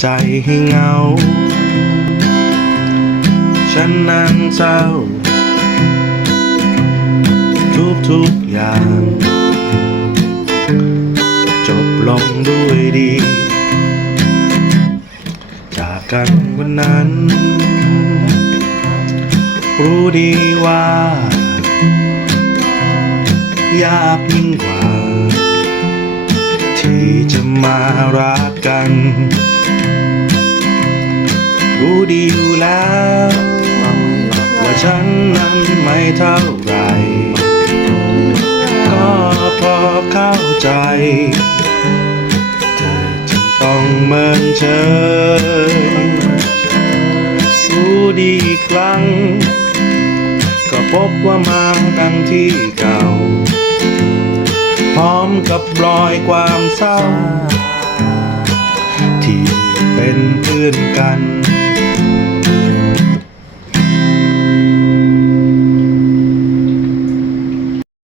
ใจให้เหงา ฉันนั้นเศร้า ทุกทุกอย่าง จบลงด้วยดี จากกันวันนั้น รู้ดีว่า ยากยิ่งกว่าที่จะมารักกัน รู้ดีอยู่แล้ว ว่าฉันนั้นไม่เท่าไหรก็พอเข้าใจ เธอจึงต้องเมินเฉยรู้ดีอีกครั้ง ก็พบว่ามาดังที่เก่า พร้อมกับรอยความเศร้า เป็นเพื่อนกัน